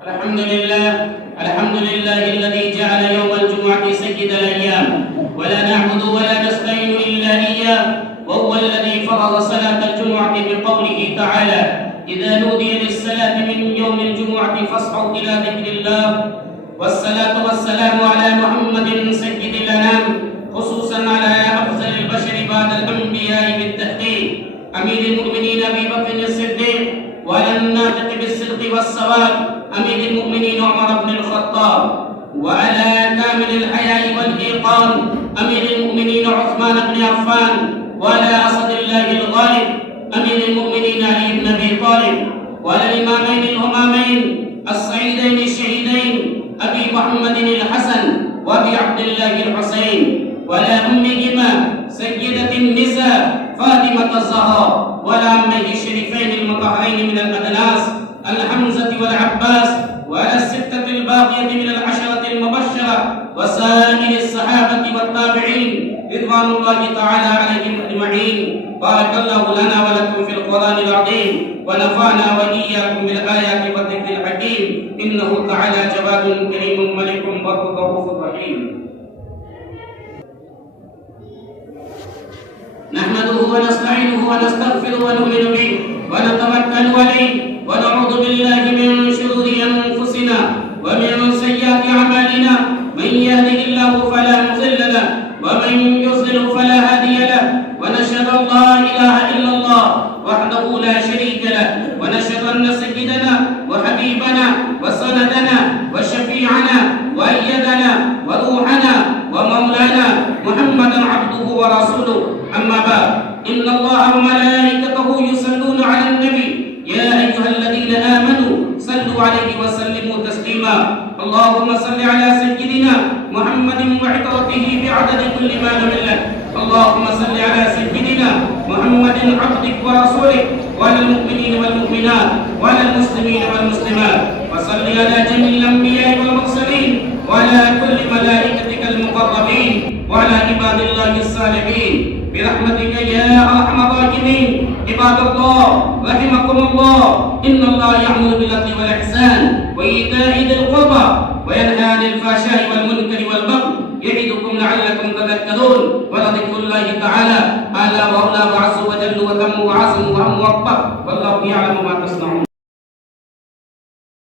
الحمد لله الذي جعل يوم الجمعة سيد الأيام، ولا نعبد ولا نستعين إلا إياه، وهو الذي فرض صلاة الجمعة بقوله تعالى: إذا نودي للصلاة من يوم الجمعة فاسعوا إلى ذكر الله. والصلاة والسلام على محمد سيد الأنام، خصوصا على أفضل البشر بعد الأنبياء بالتحقيق، أمير المؤمنين أبي بكر الصديق، وعلى الناطق بالصدق والصواب أمير المؤمنين عمر بن الخطاب، وعلى كامل الحياء والإيقان أمير المؤمنين عثمان بن عفان، وعلى أسد الله الغالب أمير المؤمنين علي بن أبي طالب، وعلى الإمامين الهمامين السعيدين الشهيدين أبي محمد الحسن وأبي عبد الله الحسين، وعلى أمهما سيدة النساء فاطمة الزهراء، وعلى عمه الشريفين المطهرين من الأدناس الحمزة والعباس، وعلى الستة الباقية من العشرة المبشرة، وسائر الصحابة والتابعين رضوان الله تعالى عليهم أجمعين. بارك الله لنا ولكم في القرآن العظيم، ونفعنا وإياكم بالآيات والذكر الحكيم، إنه تعالى جواد كريم ملك بر رؤوف رحيم. نحمده ونستعينه ونستغفره ونؤمن به ونتوكل عليه، ونعوذ بالله من شرور أنفسنا ومن سيئات أعمالنا، من يهده الله فلا مضل له ومن يضلل فلا هادي له، ونشهد أن لا إله إلا الله وحده لا شريك له، ونشهد أن سيدنا وحبيبنا وسندنا وشفيعنا وأيدنا وروحنا ومولانا محمدا عبده ورسوله. أما بعد، إن الله وملائكته يصلون على النبي، يا أيها الذين آمنوا صلوا عليه وسلموا تسليما. اللهم صل على سيدنا محمد وعطرته بعدد كل ما لم له. اللهم صل على سيدنا محمد عبدك ورسولك، وعلى المؤمنين والمؤمنات، وعلى المسلمين والمسلمات، وصل على جميع الأنبياء والمرسلين، وعلى كل ملائكتك المقربين، وعلى عباد الله الصالحين برحمتك يا أرحم الراحمين. عباد الله رحمكم الله، إن الله يأمر بالعدل والإحسان وإيتاء ذي القربى وينهى عن الفحشاء والمنكر والبغي، يعظكم لعلكم تذكرون. ولذكر الله تعالى أعلى وأولى وعز وجل وتم وعظم وأم وأكبر، والله يعلم ما تصنعون.